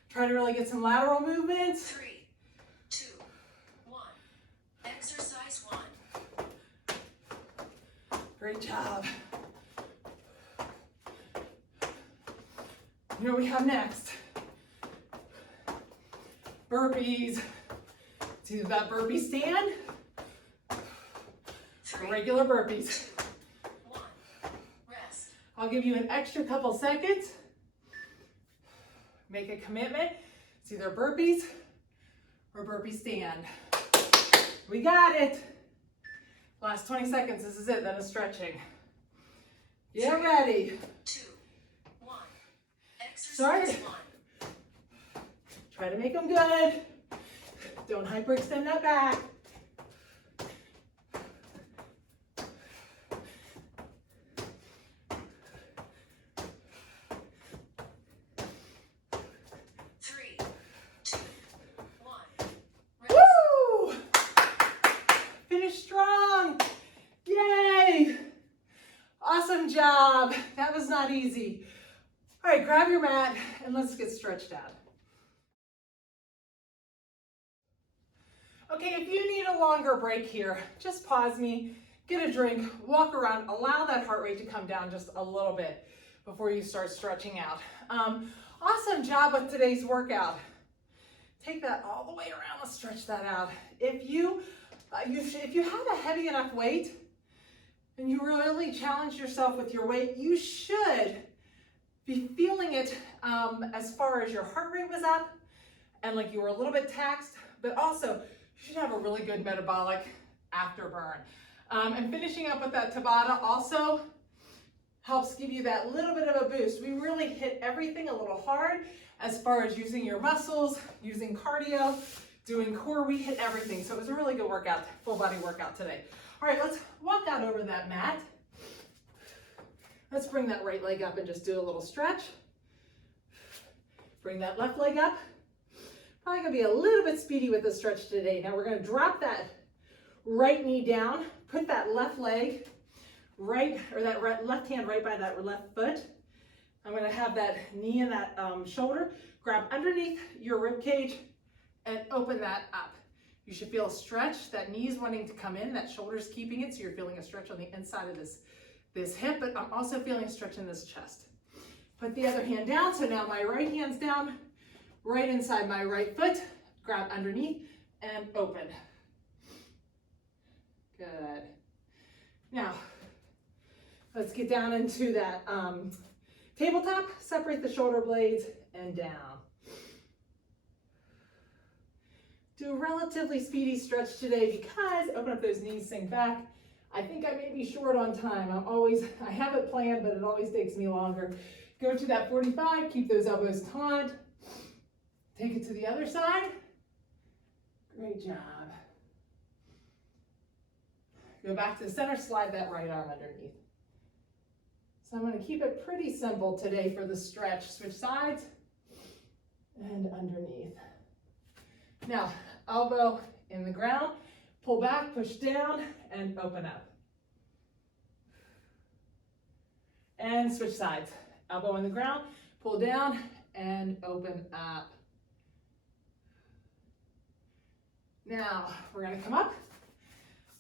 Try to really get some lateral movements. 3, 2, 1. Exercise 1. Great job. You know what we have next? Burpees. It's either that burpee stand or 3, regular burpees. 1. Rest. I'll give you an extra couple seconds. Make a commitment. It's either burpees or burpee stand. We got it. Last 20 seconds. This is it. Then it's stretching. Get ready. 2, 1. Start. Exercise 1. Try to make them good. Don't hyperextend that back. Three, 2, 1. Rest. Woo! Finish strong. Yay! Awesome job. That was not easy. All right, grab your mat and let's get stretched out. Okay, if you need a longer break here, just pause me, get a drink, walk around, allow that heart rate to come down just a little bit before you start stretching out. Awesome job with today's workout. Take that all the way around, let's stretch that out. If you have a heavy enough weight and you really challenge yourself with your weight, you should be feeling it as far as your heart rate was up and like you were a little bit taxed, but also you should have a really good metabolic afterburn. And finishing up with that Tabata also helps give you that little bit of a boost. We really hit everything a little hard as far as using your muscles, using cardio, doing core. We hit everything. So it was a really good workout, full body workout today. All right, let's walk out over that mat. Let's bring that right leg up and just do a little stretch. Bring that left leg up. Probably gonna be a little bit speedy with the stretch today. Now we're gonna drop that right knee down, put that left leg right, or that left hand right by that left foot. I'm gonna have that knee and that shoulder, grab underneath your rib cage and open that up. You should feel a stretch. That knee is wanting to come in, that shoulder's keeping it, so you're feeling a stretch on the inside of this hip, but I'm also feeling a stretch in this chest. Put the other hand down, so now my right hand's down, right inside my right foot, grab underneath and open. Good. Now, let's get down into that tabletop, separate the shoulder blades and down. Do a relatively speedy stretch today because open up those knees, sink back. I think I may be short on time. I have it planned, but it always takes me longer. Go to that 45, keep those elbows taut. Take it to the other side. Great job. Go back to the center, slide that right arm underneath. So I'm going to keep it pretty simple today for the stretch. Switch sides and underneath. Now, elbow in the ground, pull back, push down, and open up. And switch sides. Elbow in the ground, pull down, and open up. Now, we're gonna come up.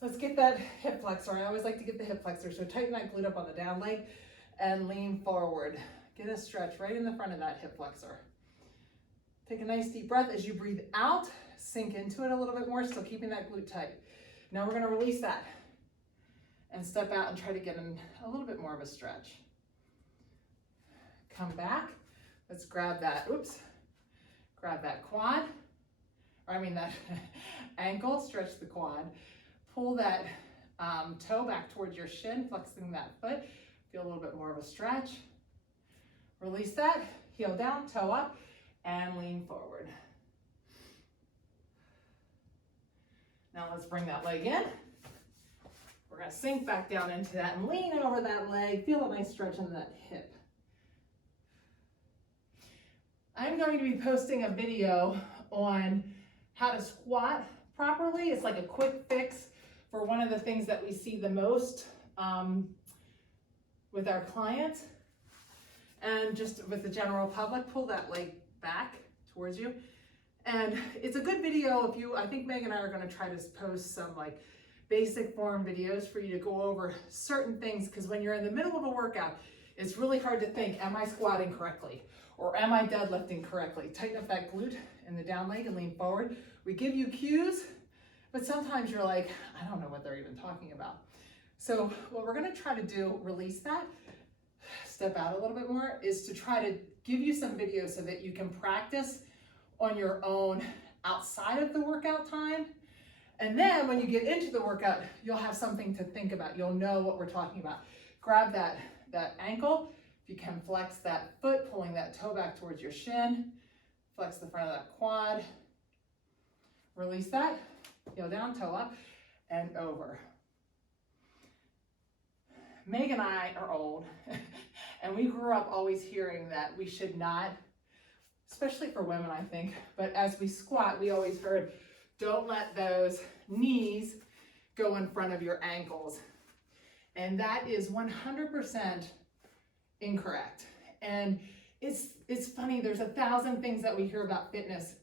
Let's get that hip flexor. I always like to get the hip flexor. So tighten that glute up on the down leg and lean forward. Get a stretch right in the front of that hip flexor. Take a nice deep breath as you breathe out. Sink into it a little bit more, still keeping that glute tight. Now we're gonna release that and step out and try to get in a little bit more of a stretch. Come back. Let's grab that, grab that quad. That ankle, stretch the quad. Pull that toe back towards your shin, flexing that foot. Feel a little bit more of a stretch. Release that, heel down, toe up, and lean forward. Now let's bring that leg in. We're gonna sink back down into that and lean over that leg. Feel a nice stretch in that hip. I'm going to be posting a video on how to squat properly. It's like a quick fix for one of the things that we see the most with our clients and just with the general public. Pull that leg back towards you. And it's a good video I think Meg and I are gonna try to post some like basic form videos for you to go over certain things, because when you're in the middle of a workout, it's really hard to think, am I squatting correctly? Or am I deadlifting correctly? Tighten up that glute in the down leg and lean forward. We give you cues, but sometimes you're like, I don't know what they're even talking about. So what we're gonna try to do, release that, step out a little bit more, is to try to give you some videos so that you can practice on your own outside of the workout time. And then when you get into the workout, you'll have something to think about. You'll know what we're talking about. Grab that ankle. If you can flex that foot, pulling that toe back towards your shin. Flex the front of that quad. Release that. Heel down, toe up, and over. Meg and I are old, and we grew up always hearing that we should not, especially for women, I think, but as we squat, we always heard, don't let those knees go in front of your ankles. And that is 100% incorrect. And it's funny, there's 1,000 things that we hear about fitness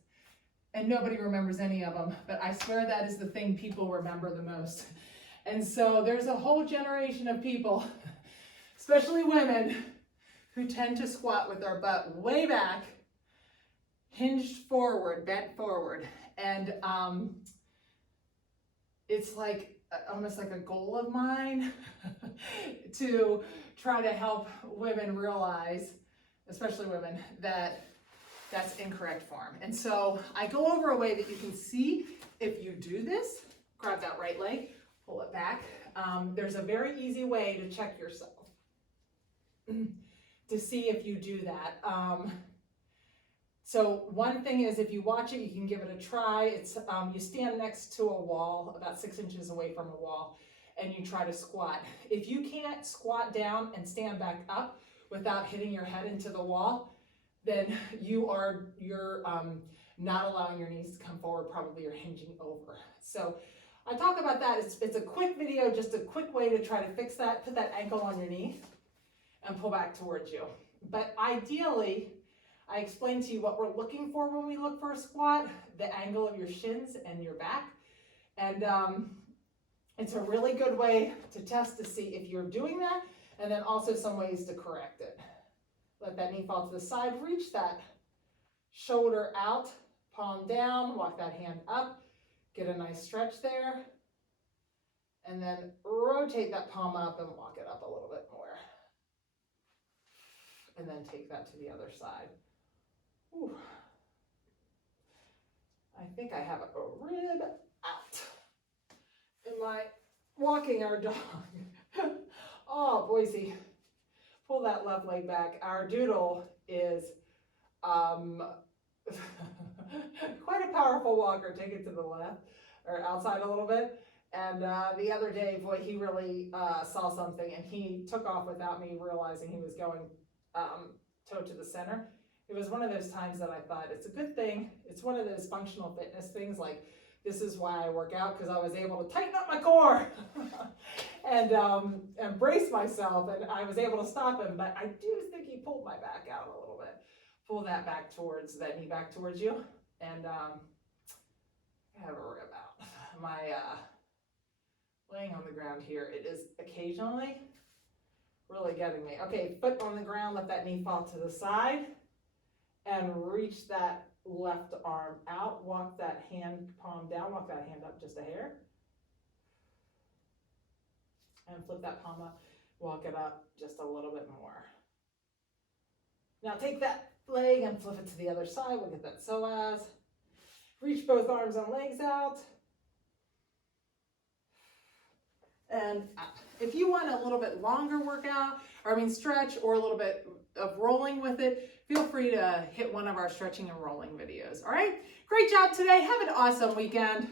and nobody remembers any of them, but I swear that is the thing people remember the most. And so there's a whole generation of people, especially women, who tend to squat with their butt way back, hinged forward, bent forward. And it's like almost like a goal of mine to try to help women realize, especially women, that that's incorrect form. And so I go over a way that you can see if you do this. Grab that right leg, pull it back. There's a very easy way to check yourself to see if you do that. So one thing is, if you watch it, you can give it a try. It's you stand next to a wall, about 6 inches away from a wall, and you try to squat. If you can't squat down and stand back up without hitting your head into the wall, then you're not allowing your knees to come forward. Probably you're hinging over. So I talk about that. It's a quick video, just a quick way to try to fix that. Put that ankle on your knee and pull back towards you. But ideally, I explained to you what we're looking for when we look for a squat, the angle of your shins and your back. And it's a really good way to test to see if you're doing that, and then also some ways to correct it. Let that knee fall to the side, reach that shoulder out, palm down, walk that hand up, get a nice stretch there, and then rotate that palm up and walk it up a little bit more. And then take that to the other side. Ooh. I think I have a rib out. Am I walking our dog? Oh, Boise. Pull that left leg back. Our doodle is quite a powerful walker. Take it to the left or outside a little bit. And the other day, boy, he really saw something, and he took off without me realizing he was going toe to the center. It was one of those times that I thought, it's a good thing. It's one of those functional fitness things, like, this is why I work out, because I was able to tighten up my core and brace myself, and I was able to stop him. But I do think he pulled my back out a little bit. Pull that back towards, that knee back towards you, and I have a rib out. My laying on the ground here, it is occasionally really getting me. Okay, foot on the ground, let that knee fall to the side, and reach that left arm out. Walk that hand, palm down, walk that hand up just a hair. And flip that palm up, walk it up just a little bit more. Now take that leg and flip it to the other side. We'll get that psoas. Reach both arms and legs out. And up. If you want a little bit longer workout, stretch, or a little bit of rolling with it, feel free to hit one of our stretching and rolling videos. All right, great job today. Have an awesome weekend.